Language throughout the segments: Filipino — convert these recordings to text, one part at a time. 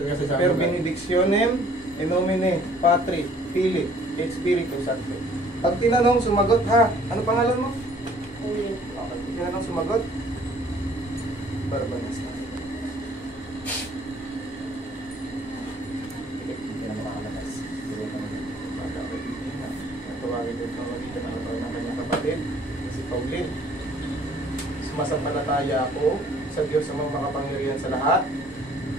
Per benedictionem in nomine Patri, Filii, et Spiritus Sancti. Pag tinanong, sumagot ha. Ano pangalan mo? Pauline. Pag tinanong, sumagot. Barbanas na. Hindi na makakalabas. Natawagin din ng magitan ng katawan ng kanyang kapatid, si Pauline. Sumasampalataya ako sa Diyos sa mga makapangyarihan sa lahat.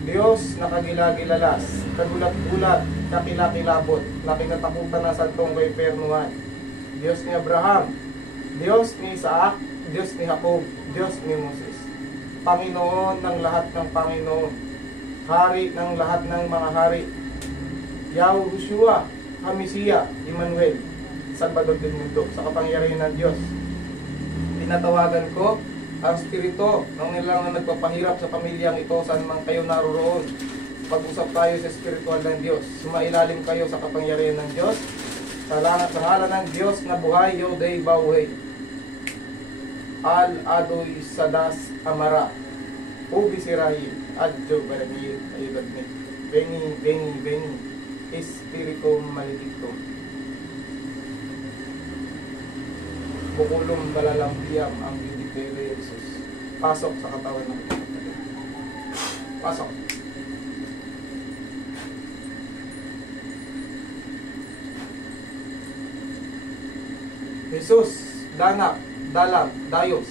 Diyos na kagilagilalas, kagulat-gulat, kakilakilabot, na kinatakutan na santong kay Pernuan. Diyos ni Abraham, Diyos ni Isaac, Diyos ni Jacob, Diyos ni Moses. Panginoon ng lahat ng Panginoon, Hari ng lahat ng mga hari, Yahushua, Hamisiya, Emmanuel, Salvador del Mundo, sa kapangyarihan ng Diyos. Tinatawagan ko ang spirito ng nilang na nagpapahirap sa pamilyang ito saan man kayo naroroon. Pag-usap tayo sa spiritual ng Diyos. Sumailalim kayo sa kapangyarihan ng Diyos. Sa ngalan ng Diyos na buhay, Yodei Bauhei. Al Adoy Sadas Amara. Ubi Sirahi. Adjo Balamir. Ayugat ni. Beni, Beni, Beni. Espiritu Maledictum. Bukulong balalampiam ang bibig ni Jesus. Pasok sa katawan ng kapatid. Pasok. Jesus, Danak, Dalam, Dayos.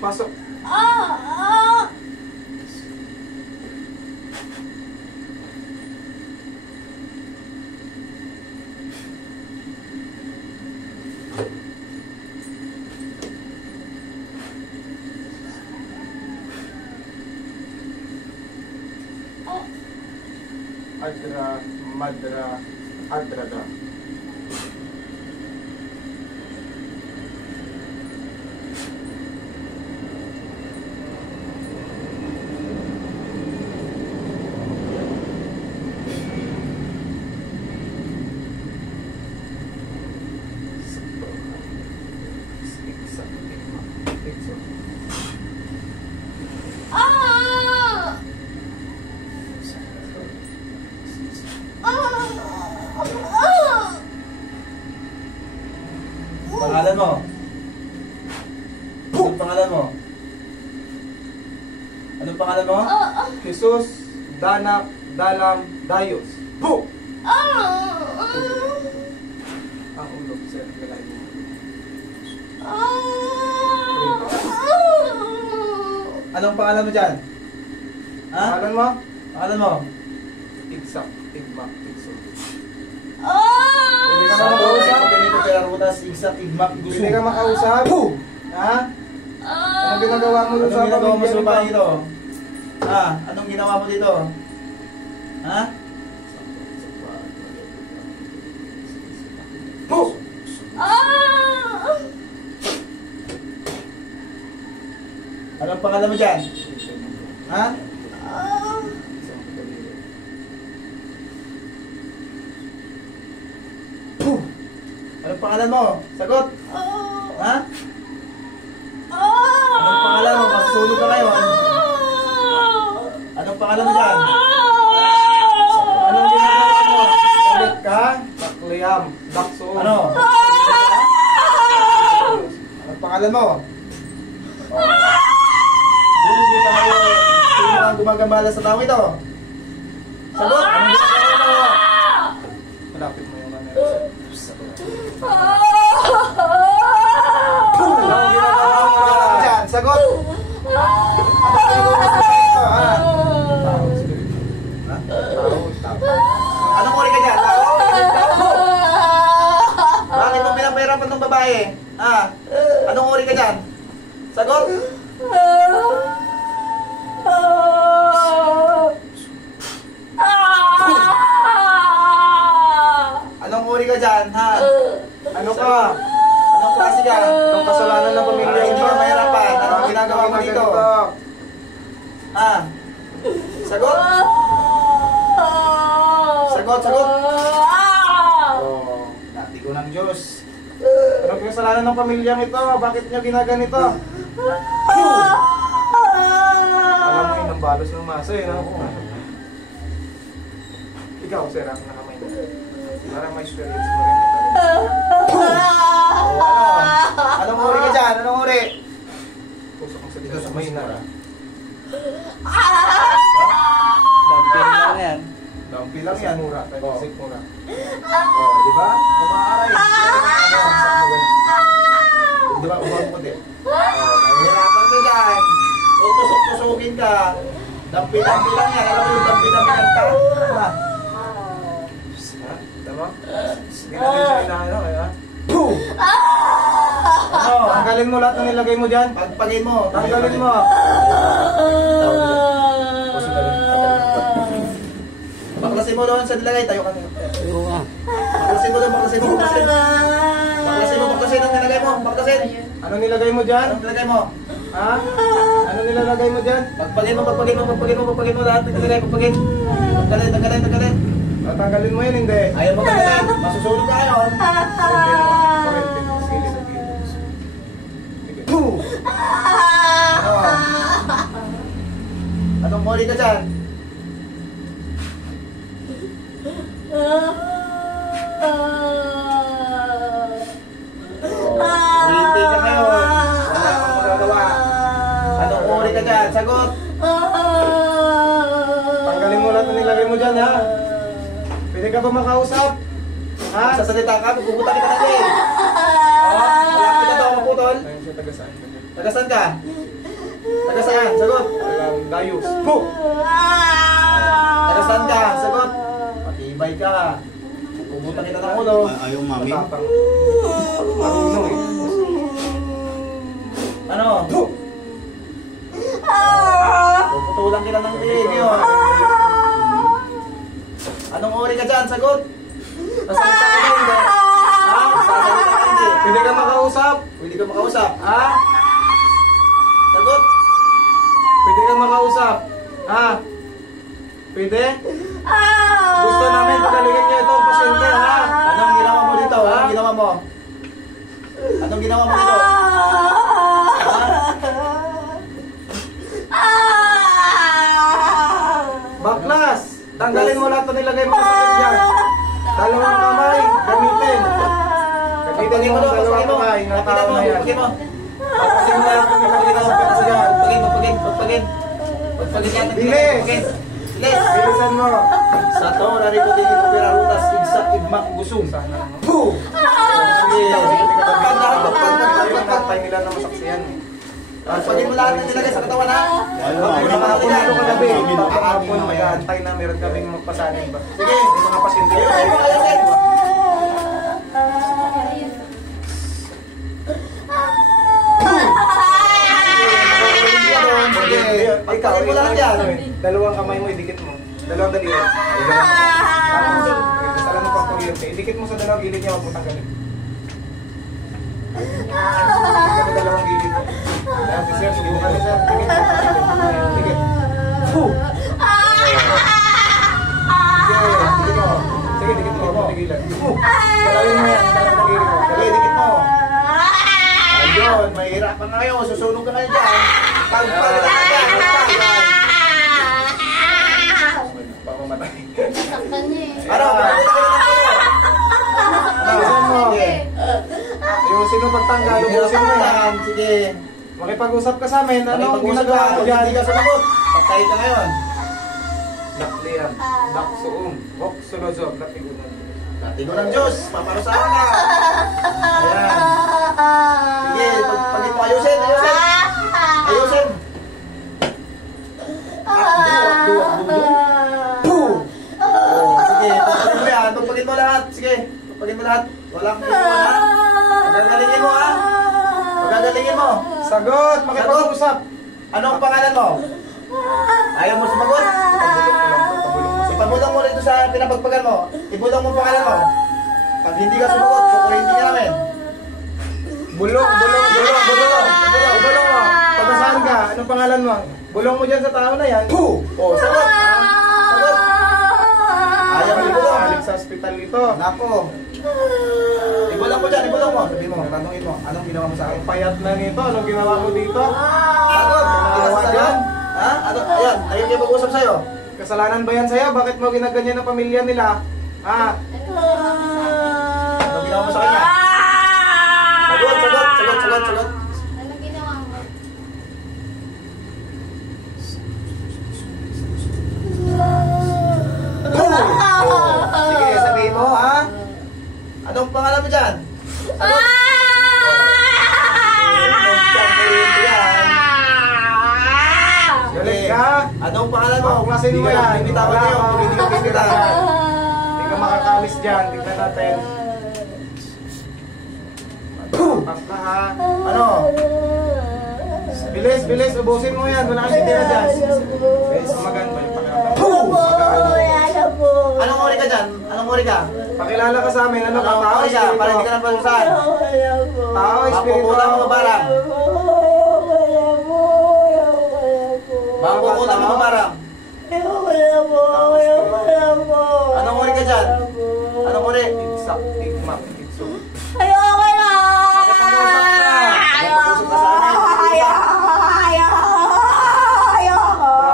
Pasok. Adra, Madra, Adrada. Pangalan mo? Anong pangalan mo? Anong pangalan mo? Jesus, Danak, Dalam, Dayos. Po! Ang ulo, sir, galay mo. Anong pangalan mo dyan? Ha? Pangalan mo? Pangalan mo? Igsak, Igmak, Igsul. Pwede ka makausap? Ganito kaya rutas, igsak, igmak, gusto. Pwede ka makausap? Ha? Anong ginagawa mo Anong sa ginagawa mo sa pamilya lupa nito? dito? Ha? Anong ginawa mo dito? Ha? Po! Anong pangalan mo dyan? Ha? Anong pangalan mo? Sagot! Ha? Anong pangalan mo? Masusunod ka ngayon. Anong pangalan mo dyan? Anong ginagawa mo? Ulit ka? Bakliyam, Bakso. Ano? Anong pangalan mo? Hindi ka kayo. Sino ang gumagambala sa tao ito? Sagot! Anong ginagawa mo? Malapit mo yung ano. Anong ginagawa mo dyan? Sagot! Anong ginagawa mo dito? Ha? Tao, spirito. Ha? Tao. Anong uri ka dyan? Tao? Bakit mo pinapahirapan tong babae? Ha? Anong uri ka dyan? Sagot? Anong uri ka dyan? Ha? Ano ka? Anong klase ka? Anong kasalanan ng pamilya Hindi mo? ka mahirapan. Anong ginagawa mo dito? Ha? Sagot? Sagot, sagot. Oh. Dati ko ng Diyos. Anong kasalanan ng pamilyang ito? Bakit niya ginaganito? Alam mo yun ang balos ng masa eh, no? Ikaw, sir, ang nakamay mo. Parang may experience mo rin. Anong uri ka dyan? Anong uri? Tusok mo sa Dito dito sa sa may mura. na. Damping lang yan. Dampi lang yan. Mura, Oh. kasi mura. Oh, di ba? Kumaaray. Di ba? Umabot eh. Mahirapan ka dyan. Tusok-tusokin ka. Dampi-dampi lang yan. Alam mo yung dampi-dampi lang ka? Diba? Ha? Tama? Hindi na rin siya inaano, kaya? Boom! Ano? Tanggalin mo lahat ng nilagay mo dyan. Pagpagin mo. Tanggalin mo. Baklasin mo doon sa nilagay. Tayo ka nila. Baklasin mo doon. Baklasin mo. Baklasin. Baklasin mo. Baklasin ang nilagay mo. Baklasin. Ano nilagay mo dyan? Anong nilagay mo? Ha? Ano nilalagay mo dyan? Pagpagin mo. Pagpagin mo. Pagpagin mo. Pagpagin mo. Lahat ng nilagay. Pagpagin. Tanggalin. Tanggalin. Tanggalin. Tanggalin mo yun, hindi. Ayaw mo tanggalin. Masusunod ka yun. Boom! Ano? Anong muli ka dyan? Hindi ka ngayon. Wala kang magagawa. Anong uri ka dyan? Sagot! Tanggalin mo lahat ng nilagay mo dyan, ha? Pwede ka ba makausap? Ha? Sasalita ka, puputa kita na din. Malapit na to, maputol. Ayun siya, taga-saan ka dyan? Tagasaan ka? Tagasaan? Sagot! Dayos. Boom! Tagasaan ka? Sagot! Matibay ka. Puputa kita ng ulo. Ayaw mami. Matapang. Marunong eh. Ano? Puputulan kita ng tig yun. Anong uri ka dyan? Sagot! Sasalita ka ba hindi? Ha? Sasalita ka hindi? Pwede ka makausap? Pwede ka makausap. Ha? Sagot! Pwede ka makausap? Ha? Pwede? Gusto namin pagalingan niyo itong pasyente, ha? Anong ginawa mo dito? Anong ginawa mo? Anong ginawa mo dito? Baklas! Tanggalin mo lahat ng nilagay mo sa sakit niya. Dalawang kamay, gamitin. Gamitin mo ang dalawang kamay ng tao na yan. Pagpagin mo. Pagpagin mo lang. Pagpagin mo. Pagpagin. Pagpagin. Pagpagin. Pagpagin yan. Bilis! Pagpagin. Bilis! Bilisan mo. Sa to, narito din ito pirarutas, igsa, igmak, gusong. Sana. Boom! Pagpagin nila na masaksiyan eh. Pagpagin mo lahat na nilagay sa katawan ha. Kahapon ito kagabi. Kahapon mag-aantay na meron kaming magpasanin ba. Sige, yung mga pasyente. Ikaw, Pagpagin mo lahat yan. dalawang kamay mo, idikit mo. Dalawang daliri. Alam mo pang kuryente. Idikit mo sa dalawang gilid niya, huwag mo tanggalin. Idikit mo dalawang gilid niya. Ayan, si sir, sige mo kami sir. Dikit mo. Dikit. Boom! Sige, dikit mo. Patigilan. Dalawin mo yan. Dalawang daliri mo. Dali, dikit mo. Ayun, mahirapan na kayo. Susunog ka kayo dyan. Pagpagin ka dyan. Pamamatay. Ano? Ayusin mo. Ayusin mo pagtanggal. Ayusin mo yan. Sige. Makipag-usap ka sa amin. Anong Pag-usap ginagawa ka, mo pag dyan? hindi ka sumagot. Patay ka ngayon. Daklian. Daksuong. Hoksulozog. Lakigunan. Latigo ng Diyos. Paparusahan ka. Ayan. Sige, pagpagin mo. Ayusin, ayusin. Ayusin. Boom! Oh, sige, pagpagin mo yan. Pagpagin mo lahat. Sige, pagpagin mo lahat. Walang iwan ha. Pagagalingin mo ha. Pagagalingin mo. Sagot! Makipag-usap! Anong pangalan mo? Ayaw mo sumagot? Ipabulong mo rito sa pinapagpagan mo. Ibulong mo pangalan mo. Pag hindi ka sumagot, kukurinti ka namin. Bulong, bulong, bulong, bulong. Bulong, bulong mo. Pagkasaan ka, anong pangalan mo? Bulong mo dyan sa tao na yan. Poo! Oh, sagot! Sagot! Ayaw mo ibulong. Balik sa hospital ito. Nako. Ibulong mo dyan, ibulong mo. Sabihin mo, tanongin mo, anong ginawa mo sa akin? Ang payat na nito. Anong ginawa mo dito? Sagot! Ginawa dyan? Ha? Ano? Ayan, ayun yung mag-usap sa'yo. Kasalanan ba yan sa'yo? Bakit mo ginaganyan ang pamilya nila? Ha? Ano ginawa mo sa kanya? Sagot, sagot, sagot, sagot, sagot. Ano ginawa mo? Sige, sabihin mo, ha? Anong pangalan mo dyan? Sagot. Galit ka? Anong pangalan mo? Baklasin mo yan. Bitawan niyo. Hindi ka bitawan. Hindi ka makakalis dyan. Tignan natin. Pas ka ha. Ano? Bilis, bilis. Ubusin mo yan. Wala kang titira dyan. Bilis, umagan. Balik pakiramdam. Anong ori ka dyan? Anong ori ka? Pakilala ka sa amin. Ano ka? Anong Tao, ori ka? Para hindi ka espiritu. na palusan. Tao, espiritu. Makukulang mga barang. Makukulang mga barang. Anong ori ka dyan? Anong ori? Igsak, igmak, igso. Napag-usap ka sa amin.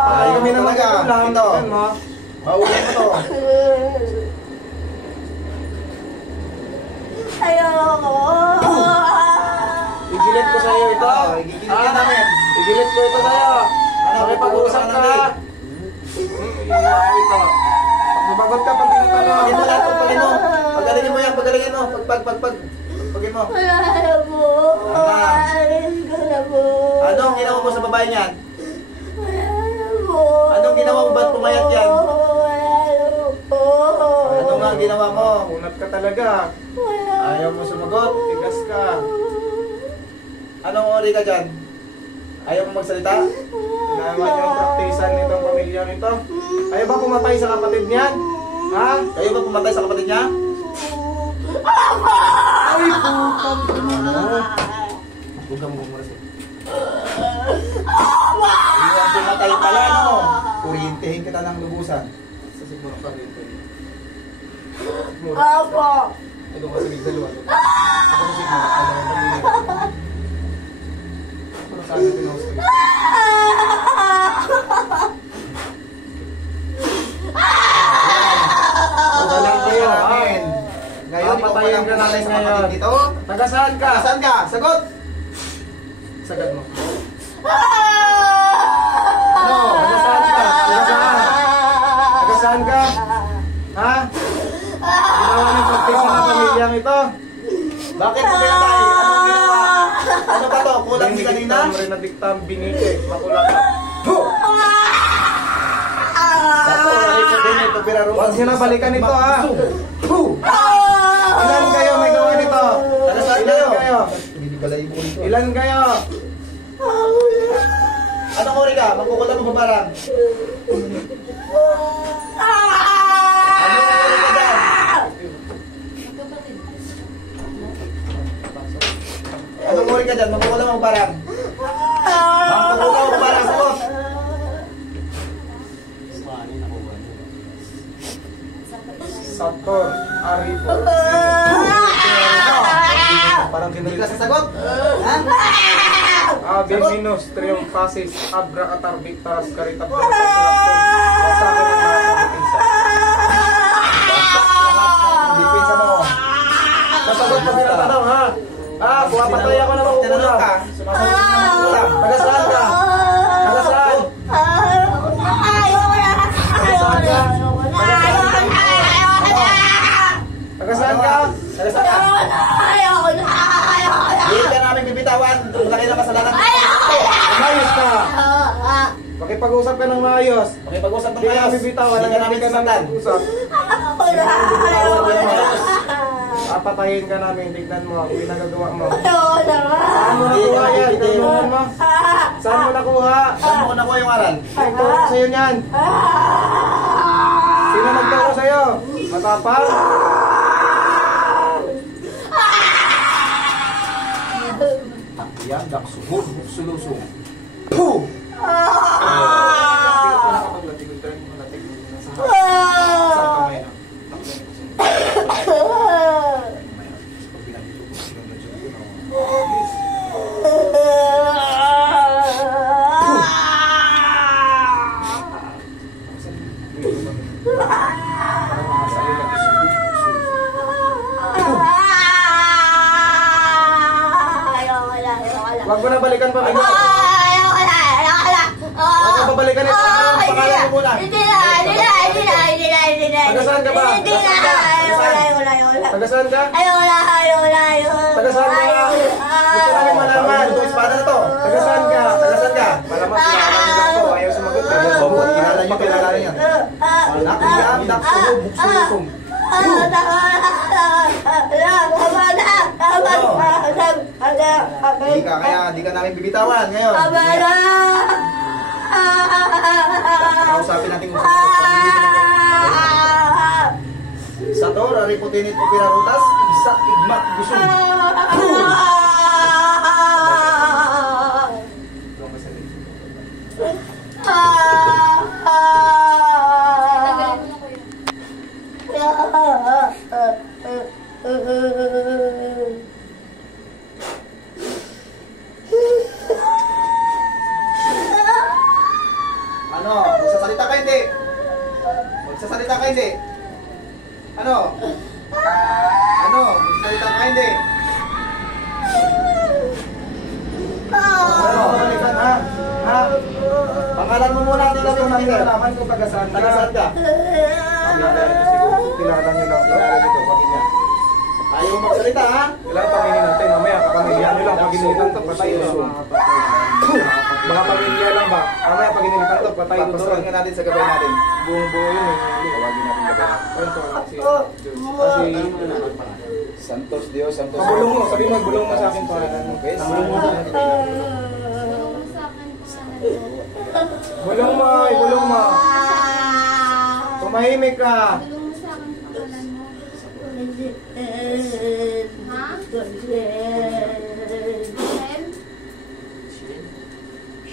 Patay kami ng Talaga. magulang. Ito. Tignan mo. Mauli mo to. Igilit ko sa'yo ito. Igigilit ka namin. Igilit ko ito sa'yo. Ano, Makipag-usap ka. Igilit ko ito. Sumagot ka pag tinatanong. Pagin mo lahat, pagin mo. Pagalingin mo yan, pagalingin mo. Pagin mo. Anong ginawa mo sa babae niyan? Anong ginawa mo? Ba't pumayat yan? Ano nga ang ginawa mo? Unat ka talaga. Ayaw mo sumagot. Tigas ka. Anong ori ka dyan? Ayaw mo magsalita? Naman yung praktisan nitong pamilya nito. Ayaw ba pumatay sa kapatid niyan? Ha? Kayo ba pumatay sa kapatid niya? Ay, Huwag kang bumuras eh. Ayaw pumatay pala, no? Kuryintihin kita ng lubusan. Sa siguro ka rito. Opo. Ito kasi bigdalo. Ako kasi siguro. Alam mo pag-inig. Pero sana pinost ko. Pagaling kayo namin. Ngayon, ikaw Papatayin palang ka namin pumatay sa ngayon. kapatid dito. Taga saan ka? Saan ka? Sagot! Sagad mo. Ano? Taga saan ka? Taga saan? Taga saan ka? Ha? Ginawa ng praktisan ng pamilyang ito. Bakit mo pinatay? Anong ginawa? Ano ba to? Kulang di kanina? Renadictam, binike, makulata. Bato, ay ko din ito piraro. Huwag niyo na balikan ito ha. Ilan kayo may gawa nito? Taga saan Ilan kayo? kayo? Hindi pala yung ito. Ilan kayo? Anong ori ka? Magkukulang mo ba barang? Anong ori ka dyan? Anong ori ka dyan? Magkukulang mo barang? Magkukulang mo barang? Sagot! Sator, Aripo. Parang Hindi kinalit. ka sasagot? Ha? Bienvenidos, triumphasis, abracatar, victoras, caritas, benefactor, sa akin ang mga kapatisa. Hindi pinsa mo. Nasagot mo tinatanong ha? Pumapatay ako na makukulang. Tinanong ka, sumasagot ka na makukulang. Taga saan ka? Taga saan? Taga saan ka? Taga saan ka? Hindi ka namin bibitawan. Malaki na kasalanan. Umayos ka. Makipag-usap ka ng maayos. Makipag-usap ng Hindi ka ayos. namin bitawan. Hindi ka namin Hindi ka namin sasaktan. mag-usap. Papatayin ka namin. Tignan mo ang ginagawa mo. Saan mo nakuha yan? Tanungan mo. Saan mo nakuha? Saan mo nakuha yung aral? Nagturo ko sa'yo niyan. Sino nagturo sa'yo? Matapang? Yan, daksuhod, sulusong. Puh! Para makasayo na gusto. Wag mo na balikan pa. Wag mo babalikan ito. Pangalan mo muna. Tagasaan ka ba? Tagasaan ka? Tagasaan ka? Gusto namin malaman. Itong espada na to. Tagasaan ka? Tagasaan ka? Malaman, kilala nyo lang to. Ayaw sumagot. Kilala nyo, kilala nyo yan. Nak, sum. Di ka namin bibitawan ngayon. Kausapin natin kung sa to, rariputinit o pirarutas, isa igmak gusong. Tanggalin mo na kuya. Ano? Magsasalita ka hindi? Magsasalita ka hindi? Ano? Ano? Magsasalita ka hindi? Ano? Balikan ha? Ha? Pangalan mo muna ang Gusto nilang namin yung malaman kung tagasaan ka. Tagasaan ka? Kilala nyo siguro. Kilala nyo lang. Kilala nyo to. Pamilya. Ayaw mo magsalita ha? Kailangan pamilya natin. Mamaya kapamilya nyo lang. Pag inilitan to, patay to. Mga pamilya lang ba? Mamaya pag inilitan to, patay to. Papasalan nga natin sa gabay natin. Buong buo yun eh. Tawagin natin gabay. Kwento kasi Santos Dios, Santos bulong mo, sabi mo, bulong mo sa akin pangalan mo. Okay, Bulong mo sa akin. Tulong mo sa akin pangalan mo. Bulong mo, bulong mo. Tumahimik ka. Tulong mo sa akin pangalan mo. Ha?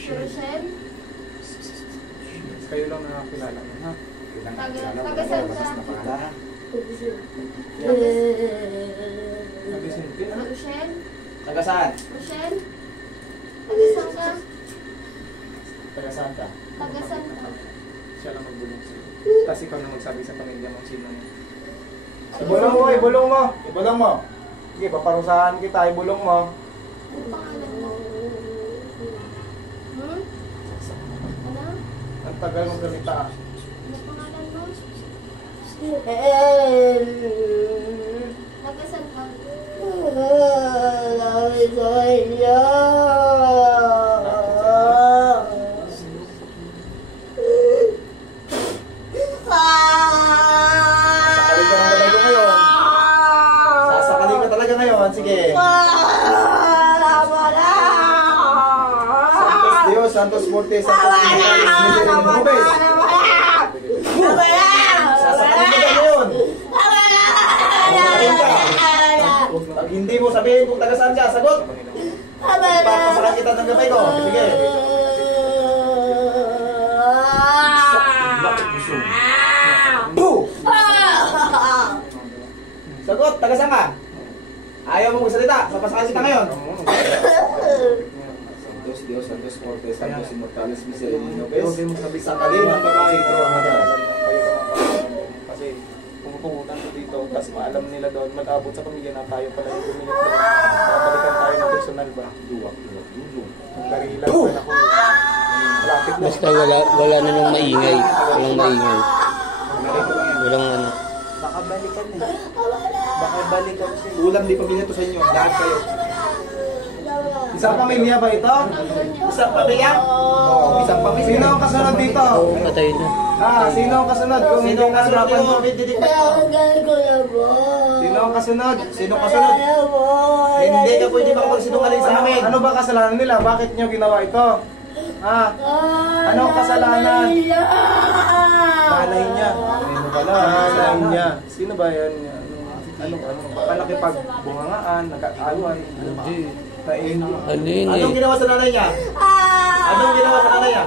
Rochelle? Kayo lang nakakilala mo, ha? Tagasan ka. Nabisinti, ha? Rochelle? Tagasaan? Rochelle? Tagasan ka? Tagasaan ka? Tagasan ka? Siya lang magbulong sa'yo. Tapos ikaw na magsabi sa pamilya mo sino mo. Ibulong mo, ibulong mo. Ibulong mo. Sige, paparusahan kita, ibulong mo. Ano pangalan mo? Hmm? Ano? Ang tagal mong salita. Ano pangalan mo? Tagasan ka? Sasakalin ka ng gabay ko ngayon. Sasakalin ka talaga ngayon. Sige. Santos Dios, Santos Forte, Santos Nubes. Sasakalin ka ngayon. Sasakalin ka. Pag hindi mo sabihin kung taga saan ka, sagot. Papasakan kita ng gabay ko. Sige. Boo! Sagot, taga saan ka? Ayaw mo magsalita, papasakan kita ngayon. Santos Dios, Santos Forte, Santos Immortalis, Misericors, Pero hindi mo sabi sa sakalin ng babae ito ang kasi pumupungutan ko dito, tapos maalam nila doon, mag-abot sa pamilya na tayo pala yung gumilit doon. Makabalikan tayo ng personal ba? Ang darilan pa na ko. Malapit na. Basta wala na nung maingay. Walang maingay. Walang ano. Baka balikan eh. Baka balikan siya. Ulam di pamilya to sa inyo. Lahat kayo. Isang pamilya ba ito? Isang pamilya? Oo, isang pamilya. Sino ang kasunod dito? Patay na. Sino ang kasunod? Kung Sino ang kasunod dito? Didikit mo. Sino ang kasunod? Sino kasunod? Hindi ka pwede makapagsinungaling sa amin. Ano ba kasalanan nila? Bakit nyo ginawa ito? Ha? Ano ang kasalanan? Nanay niya. Ano pala? Nanay niya. Sino ba yan? Ano? Baka nakipagbungangaan, nag-aaway. Hindi. Kain. Ano yun eh? Anong ginawa sa nanay niya? Anong ginawa sa nanay niya?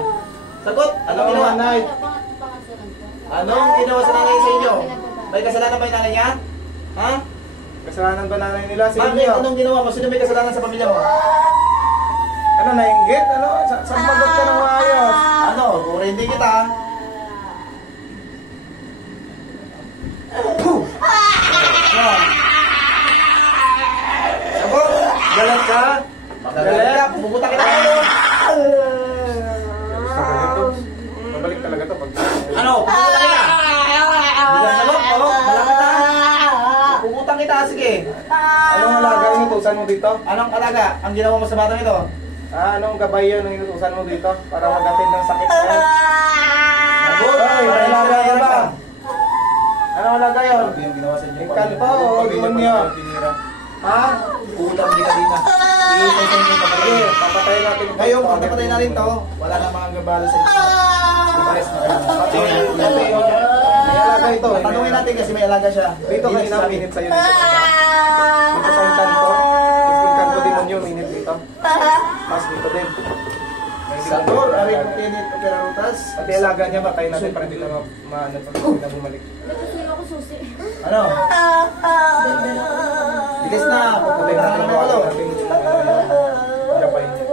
Sagot! Anong ginawa? Nanay? Anong ginawa sa nanay sa inyo? May kasalanan ba yung nanay niya? Ha? Kasalanan ba nanay nila sa Bakit? inyo? Anong ginawa mo? Sino may kasalanan sa pamilya mo? Ano, nainggit? Ano? Saan bagot ka ng maayos? Ano? Kung hindi kita, Sabot! Galit ka? Galit ka, puputa kita ulo! Mabalik talaga to pag... Ano? Puputa kita! Hindi ka sabot? Oo, malapit na! Puputang kita, sige! Anong alaga yung inutusan mo dito? Anong alaga ang ginawa mo sa batang ito? Anong gabay yun ang inutusan mo dito? Para magatid ng sakit na yan? Sabot! Ay, Para alaga ilaga yun ba? ba? Anong alaga yun? Yung ginawa sa inyo. Engkanto o demonyo? Ha? Puputang kita dito. Iisay sa inyo kapatid. Sige, papatayin natin. Ngayon, kung napatay na rin to, wala na mga gabala sa inyo. Lumares na kayo. May alaga ito. Tanungin natin kasi may alaga siya. Dito kanina minit sa'yo dito. Dito sa engkanto. Engkanto demonyo, minit dito. Mas dito din. Sator, ari kong tinit o perarutas. Pati alaga niya, batayin natin para dito maano pag hindi na bumalik. Nagkasino ako susi. Ano? Bilis na. Patayin Pupunta natin na yung naman alaga ito. natin. Gabay niya.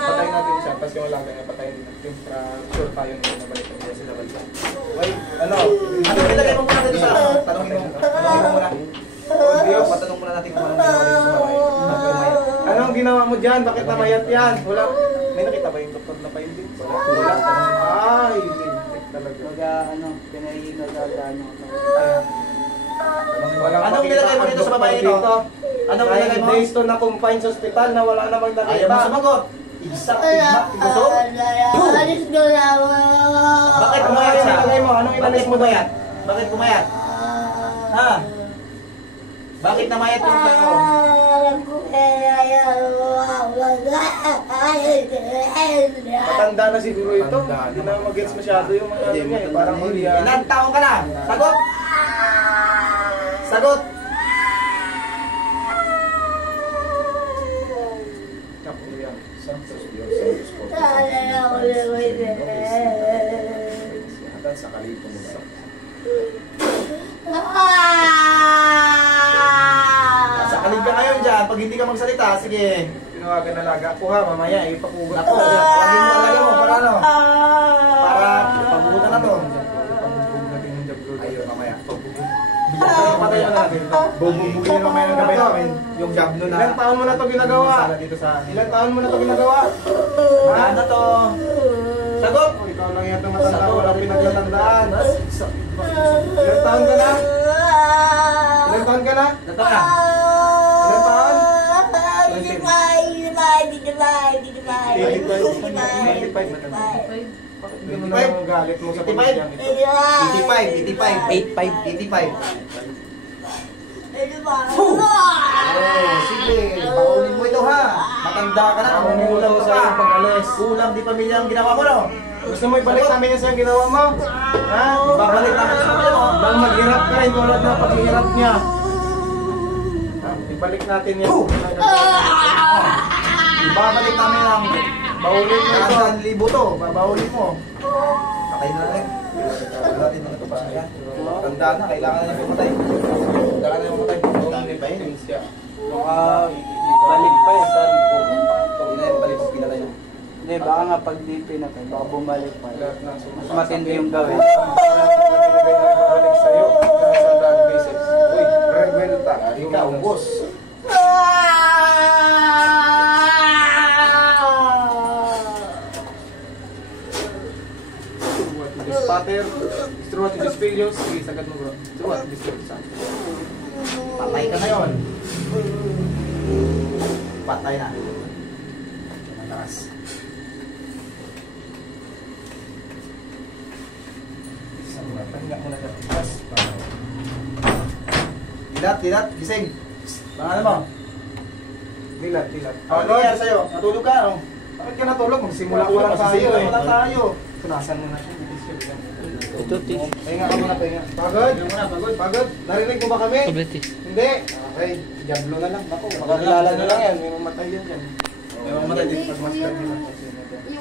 Patayin natin siya, tapos yung alaga niya, patayin natin para sure tayo na nabalikan niya sila balik. Wait, ano? Ano ilagay mo muna dito sa tanongin mo? Tanongin mo muna. Diyos, Patanong muna natin kung anong ginawa dito sa babae. anong ginawa mo dyan? Bakit namayat yan? Wala. May nakita ba yung doktor na painding? Wala. Ay, lintik talaga. Walang Anong makita nilagay mo ang dito sa doktor babae ito? dito. Anong Kahit nilagay mo? days to na confined sa ospital na wala namang Ayaw nakita. mo sumagot. Igsak, tigmak, tigusok. Bakit Ano pumayat yung siya? nilagay mo? Anong Bakit inalis mo pumayat? Bakit pumayat? Ha? Bakit namayat yung tayo mo? Matanda na siguro ito. Matanda Hindi na. na mag-gets masyado yung mga ano niya. Parang huli Ilan taong ka na? Sagot! Sagot! Sa kalito mo sa Sa kalig ka ngayon dyan, pag hindi ka magsalita, sige. Tinawagan na laga ko ha. Mamaya ipakugot Ako, tawagin mo alaga mo, para ano? Para pabuhutan na to. ayun mamaya. Patay na natin ito. Bububugin mo mamaya ng gabi namin. Yung jablo na. Ilang taon mo na ito ginagawa? Sala dito sa Ilang taon mo na ito ginagawa? Ha? Ano to? Sagot! Oh, ikaw lang yata matanda. Wala pinagtatandaan. Ilang taon ka na? Ilang taon ka na? Ito na. Ilang taon? 85. Bakit ganun na ang galit mo sa 85? pamilyang ito? 85. Oh, sige. Paulin mo ito ha. Matanda ka na. Kulang ka sa pa. pag-alis. Kulang di pamilya ang ginawa mo, no? Gusto mo ibalik namin yung siyang ginawa mo? Ha? Babalik namin sa pamilya mo. Nang maghirap ka rin tulad ng paghihirap niya. Ha? Ibalik natin yan. Babalik namin ang Baulin mo ito. 1,000,000 to. Babawulin mo. Patay na rin. Natin mga ito pa. Tanda na. Kailangan na yung patay. Kailangan na yung patay. Dami pa yun. Baka balik pa eh. Saan po? Hindi na yung balik sa pinatay niya. Hindi, baka nga pag di pinatay, baka bumalik pa. Mas matindi yung gawin. Balik sa'yo. Sa daan basis. Uy, revuelta. Ikaw, boss. Pater, destroy to these failures. Sige, sagad mo bro. Destroy to these failures. Patay ka ngayon. Patay na. Mataas. Pahinga mo na siya. Dilat, gising. Pangalan mo? Dilat. Ano nangyari sa'yo? Natulog ka, no? Bakit ka natulog? Magsimula ko lang tayo Magsisimula eh. pa lang tayo. Tunasan mo na siya. Ito, tis. Pahinga ka muna, pahinga. Pagod? Narinig mo ba kami? Tis. Hindi. Okay, diablo na lang. Ako, makakilala na lang yan. May mamatay yan dyan. May mamatay din. Pag mas Yung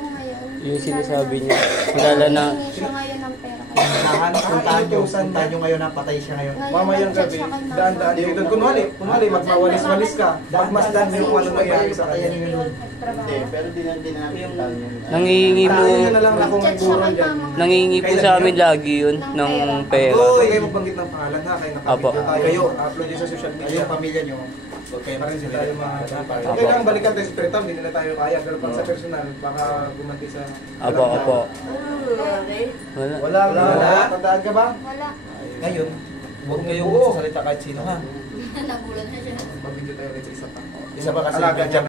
ngayon. Yung sinasabi niya. Kilala na. Hingi siya ngayon ng pera Puntahan nyo ngayon na patay siya ngayon. Mamayang gabi, daan-daan dito. Kunwari, magmawalis-walis ka. Pagmasdan mo kung ano nangyari sa kanya. Pero di namin Nangihingi po, Tayo na lang na kung may buron dyan. nangihingi po sa amin lagi yun ng pera. Huwag kayo magbanggit ng pangalan ha, kayo Apo. nakabigyo tayo. Kayo, upload yun sa social media. yung pamilya nyo. Huwag kayo Para hindi tayo mga... Apo. Okay lang, balikan tayo sa spiritam, hindi nila tayo kaya. Pero pag sa personal, baka gumanti sa... Apo, apo. Wala. Wala. Tandaan ka ba? Wala. Ngayon, huwag kayong Oo. magsasalita kahit sino ha. Nagulat na siya. Magbigyo tayo ulit sa isa pa. Isa pa kasi Alaga niya.